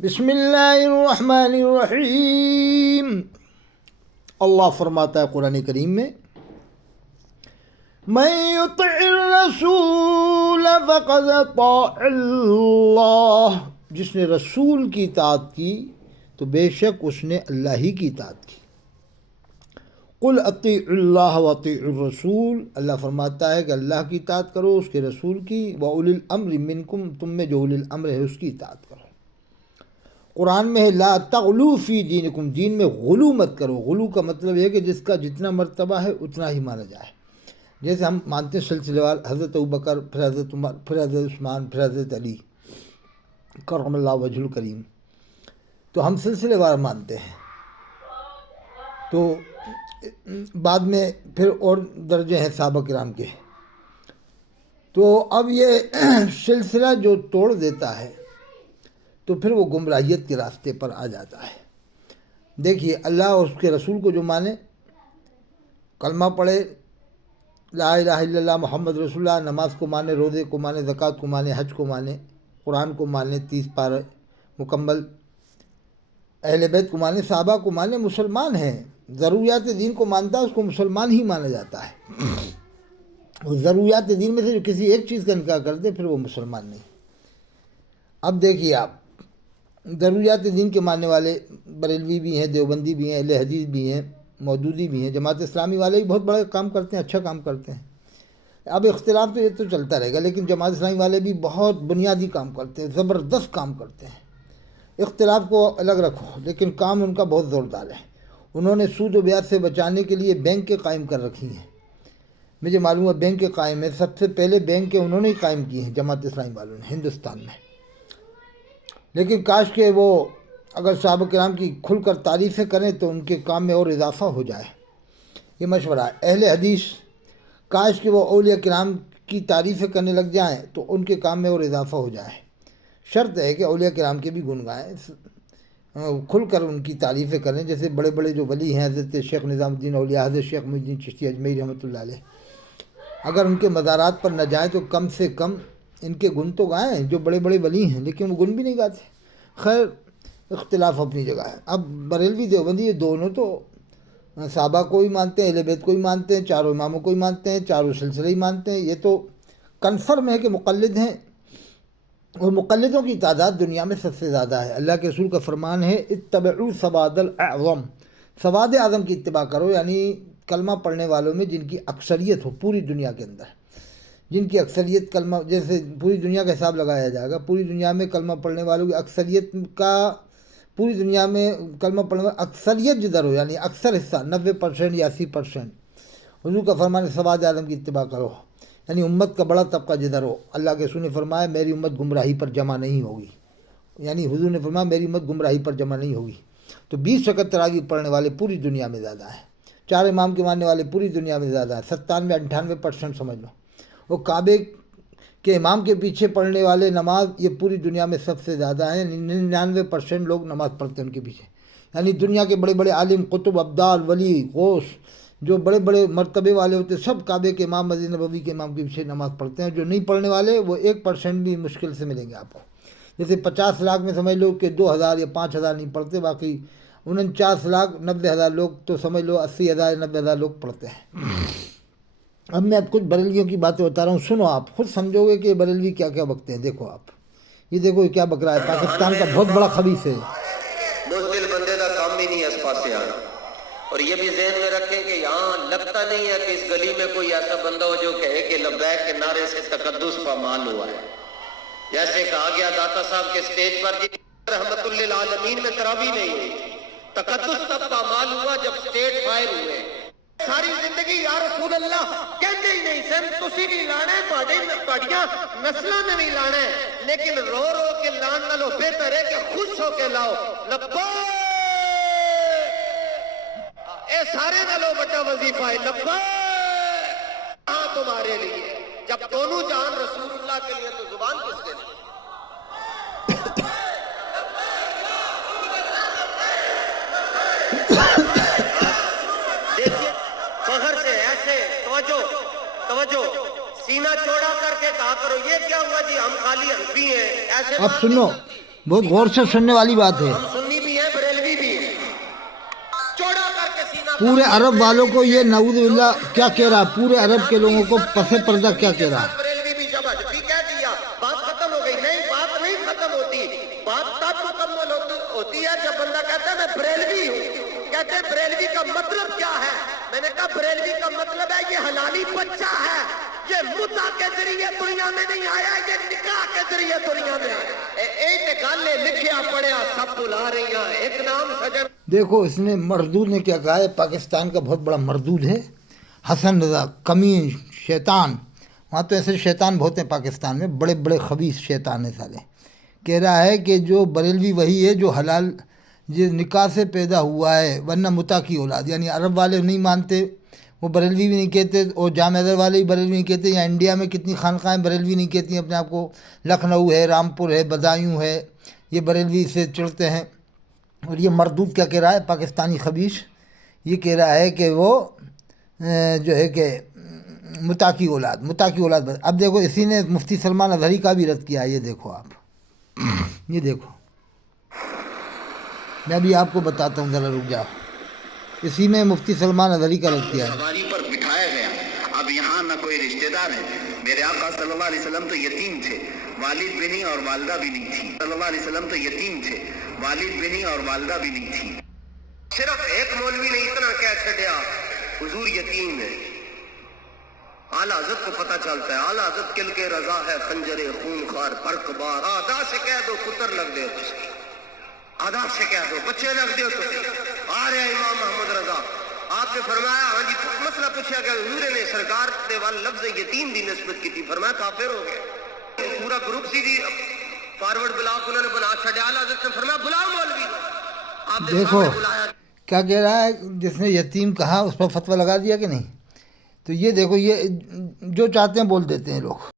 بسم اللہ الرحمن الرحیم۔ اللہ فرماتا ہے قرآن کریم میں، من یطع الرسول فقد اطاع اللہ، جس نے رسول کی اطاعت کی تو بے شک اس نے اللہ ہی کی اطاعت کی۔ قل اطیعوا اللہ واطیعوا الرسول، اللہ فرماتا ہے کہ اللہ کی اطاعت کرو، اس کے رسول کی، واولی الامر منکم، تم میں جو اولی الامر ہے اس کی اطاعت کرو۔ قرآن میں ہے لا تغلو فی دینکم، دین میں غلو مت کرو۔ غلو کا مطلب ہے کہ جس کا جتنا مرتبہ ہے اتنا ہی مانا جائے۔ جیسے ہم مانتے ہیں سلسلے وار حضرت ابوبکر، پھر حضرت عمر، پھر حضرت عثمان، پھر حضرت علی کرم اللہ وجہ الکریم، تو ہم سلسلے وار مانتے ہیں۔ تو بعد میں پھر اور درجے ہیں صحابہ کرام کے۔ تو اب یہ سلسلہ جو توڑ دیتا ہے تو پھر وہ گمراہیت کے راستے پر آ جاتا ہے۔ دیکھیے، اللہ اور اس کے رسول کو جو مانے، کلمہ پڑھے، لا الہ الا اللہ محمد رسول اللہ، نماز کو مانے، روزے کو مانے، زکوٰۃ کو مانے، حج کو مانے، قرآن کو مانے، 30 پارے مکمل، اہل بیت کو مانے، صحابہ کو مانے، مسلمان ہیں۔ ضروریات دین کو مانتا ہے اس کو مسلمان ہی مانا جاتا ہے۔ اور ضروریات دین میں سے جو کسی ایک چیز کا انکار کر دے پھر وہ مسلمان نہیں۔ اب دیکھیے آپ، ضروریات دین کے ماننے والے بریلوی بھی ہیں، دیوبندی بھی ہیں، اہل حدیث بھی ہیں، مودودی بھی ہیں، جماعت اسلامی والے بھی بہت بڑا کام کرتے ہیں، اچھا کام کرتے ہیں۔ اب اختلاف تو یہ تو چلتا رہے گا، لیکن جماعت اسلامی والے بھی بہت بنیادی کام کرتے ہیں، زبردست کام کرتے ہیں۔ اختلاف کو الگ رکھو، لیکن کام ان کا بہت زوردار ہے۔ انہوں نے سود و بیعت سے بچانے کے لیے بینکیں قائم کر رکھی ہیں۔ مجھے معلوم ہے بینکیں قائم ہیں، سب سے پہلے بینکیں انہوں نے ہی قائم کی ہیں جماعت اسلامی والوں نے ہندوستان میں۔ لیکن کاش کہ وہ اگر صحابہ کرام کی کھل کر تعریفیں کریں تو ان کے کام میں اور اضافہ ہو جائے۔ یہ مشورہ ہے اہل حدیث، کاش کہ وہ اولیاء کرام کی تعریفیں کرنے لگ جائیں تو ان کے کام میں اور اضافہ ہو جائے۔ شرط ہے کہ اولیاء کرام کے بھی گن گائیں، کھل کر ان کی تعریفیں کریں۔ جیسے بڑے بڑے جو ولی ہیں، حضرت شیخ نظام الدین اولیاء، حضرت شیخ محی الدین چشتی اجمیری رحمۃ اللہ علیہ، اگر ان کے مزارات پر نہ جائیں تو کم سے کم ان کے گن تو گائیں، جو بڑے بڑے ولی ہیں، لیکن وہ گن بھی نہیں گاتے۔ خیر، اختلاف اپنی جگہ ہے۔ اب بریلوی دیوبندی یہ دونوں تو صحابہ کو ہی مانتے ہیں، اہل بیت کو ہی مانتے ہیں، چاروں اماموں کو ہی مانتے ہیں، چاروں سلسلے ہی مانتے ہیں۔ یہ تو کنفرم ہے کہ مقلد ہیں، اور مقلدوں کی تعداد دنیا میں سب سے زیادہ ہے۔ اللہ کے رسول کا فرمان ہے اتبعوا سواد الاعظم، سواد اعظم کی اتباع کرو، یعنی کلمہ پڑھنے والوں میں جن کی اکثریت ہو پوری دنیا کے اندر، جن کی اکثریت کلمہ، جیسے پوری دنیا کا حساب لگایا جائے گا، پوری دنیا میں کلمہ پڑھنے والوں کی اکثریت کا، پوری دنیا میں کلمہ پڑھنے والوں اکثریت جدھر ہو، یعنی اکثر حصہ 90% یا 80%، حضور کا فرمان ہے سواد اعظم کی اتباع کرو، یعنی امت کا بڑا طبقہ جدھر ہو۔ اللہ کے رسول نے فرمایا میری امت گمراہی پر جمع نہیں ہوگی، یعنی حضور نے فرمایا میری امت گمراہی پر جمع نہیں ہوگی۔ تو 20 رکعت تراویح پڑھنے والے پوری دنیا میں زیادہ ہیں، 4 امام کے ماننے والے پوری دنیا میں زیادہ ہیں، 97-98% سمجھ لو۔ وہ کعبے کے امام کے پیچھے پڑھنے والے نماز یہ پوری دنیا میں سب سے زیادہ ہیں، 99% لوگ نماز پڑھتے ہیں ان کے پیچھے، یعنی دنیا کے بڑے بڑے عالم، قطب، ابدال، ولی، غوث، جو بڑے بڑے مرتبے والے ہوتے ہیں، سب کعبے کے امام، مسجد نبوی کے امام کے پیچھے نماز پڑھتے ہیں۔ جو نہیں پڑھنے والے وہ 1% بھی مشکل سے ملیں گے آپ کو۔ جیسے 50 لاکھ میں سمجھ لو کہ 2000 یا 5000 نہیں پڑھتے، باقی 49,90,000 لوگ تو سمجھ لو 80,000 یا 90,000 لوگ پڑھتے ہیں۔ اب میں کچھ بریلویوں کی باتیں بتا رہا ہوں، سنو، آپ خود سمجھو گے کہ بریلوی کیا کیا بکتے ہیں۔ دیکھو آپ، یہ دیکھو یہ کیا بک رہا ہے، پاکستان کا بہت بڑا خبیث ہے۔ بزدل بندے کا کام بھی نہیں ہے اس پاس سے آنا، اور یہ بھی ذہن میں رکھیں کہ یہاں لگتا نہیں ہے کہ اس گلی میں کوئی ایسا بندہ ہو جو کہے کہ لبیک کے نعرے سے تقدس پامال ہوا ہے۔ جیسے کہا گیا داتا صاحب کے سٹیج پر کہ رحمت للعالمین میں تراویح نہیں ہوئی، تقدس تب پامال ہوا جب سٹیج فائر ہوئے۔ ساری زندگی یا رسول اللہ کہتے ہی نہیں سن، تسی بھی لانا ہے، پاڑیاں نسلوں نے بھی لانا ہے، لیکن رو رو کے لان نہ لو، بہتر ہے کہ خوش ہو کے لاؤ لبیک۔ اے سارے نہ لو بڑا وظیفہ ہے لبیک، ہاں تمہارے لیے، جب دونوں جان رسول اللہ کے لیے تو زبان کس کے لیے؟ دیکھیے فخر سے ایسے توجہ سینہ چوڑا کر کے کہا کرو یہ کیا ہوا جی ہم خالی حنفی ہیں، ایسے اب سنو، بہت غور سے سننے والی بات ہے. ہم سنی بھی ہیں بریلوی بھی ہیں. چوڑا کر کے سینہ پورے عرب والوں کو یہ نعوذ باللہ کیا کہہ رہا ہے، پورے عرب کے لوگوں کو پس پردہ کیا کہہ رہا ہے. بریلوی بھی شبہ ٹھیک ہے دیا، بات ختم ہو گئی. نہیں، بات نہیں ختم ہوتی. بات تب مکمل ہوتی ہے جب بندہ کہتا ہے میں بریلوی ہوں. کہتے ہیں بریلوی کا مطلب کیا ہے؟ میں نے کہا بریلوی کا مطلب ہے یہ حلالی بچہ ہے، یہ متع کے ذریعے دنیا میں نہیں آیا، یہ نکاح کے ذریعے دنیا میں آیا. ایک گالے لکھیا پڑھیا سب بلا رہی ہیں. ایک نام سجن. دیکھو اس نے مردود نے کیا کہا ہے، پاکستان کا بہت بڑا مردود ہے حسن رضا، کمین شیطان. وہاں تو ایسے شیطان بہت ہیں پاکستان میں، بڑے بڑے خبیث شیطان ہیں سالے. کہہ رہا ہے کہ جو بریلوی وہی ہے جو حلال یہ نکاح سے پیدا ہوا ہے، ورنہ متع کی اولاد. یعنی عرب والے نہیں مانتے، وہ بریلوی بھی نہیں کہتے، اور جامع ازہر والے بھی بریلوی نہیں کہتے. یا انڈیا میں کتنی خانقاہیں بریلوی نہیں کہتی ہیں اپنے آپ کو. لکھنؤ ہے، رامپور ہے، بدایوں ہے، یہ بریلوی سے چڑھتے ہیں. اور یہ مردود کیا کہہ رہا ہے پاکستانی خبیث، یہ کہہ رہا ہے کہ وہ جو ہے کہ متع کی اولاد. اب دیکھو اسی نے مفتی سلمان اظہری کا بھی رد کیا ہے. یہ دیکھو آپ، یہ دیکھو، میں بھی آپ کو بتاتا ہوں، ذرا رک جاؤ. اسی نے مفتی سلمان اظہری کا رد کیا ہے. سواری پر بٹھایا گیا. اب یہاں نہ کوئی رشتہ دار ہے. میرے آقا صلی اللہ علیہ وسلم تو یتیم تھے، والد بھی نہیں اور والدہ بھی نہیں تھی. صلی اللہ علیہ وسلم تو یتیم تھے، والد بھی نہیں اور والدہ بھی نہیں تھی. صرف ایک مولوی نے اتنا کہہ چھڑیا حضور یتیم ہے. اعلیٰ حضرت کو پتہ چلتا ہے. اعلیٰ حضرت کل کے رضا ہے خنجر خون خار پرک بار. آدھا سے کہہ دو پتر لگ دے تو آدھا سے کہہ دو بچے لگ دے تو آ رہے امام محمد رضا. آپ نے فرمایا ہاں جی مسئلہ پوچھا گیا، حضور نے سرکار دے وال لفظ یتیم دی نسبت کی تھی. فرمایا کافر ہو گئے. پورا گروپ سی جی فارورڈ بلاک انہوں نے بنا چھڑیا. اعلیٰ حضرت نے فرمایا بلاؤ مولوی. آپ نے دیکھو سامنے بلایا. کیا کہہ رہا ہے، جس نے یتیم کہا اس پر فتویٰ لگا دیا کہ نہیں. تو یہ دیکھو، یہ جو چاہتے ہیں بول دیتے ہیں لوگ.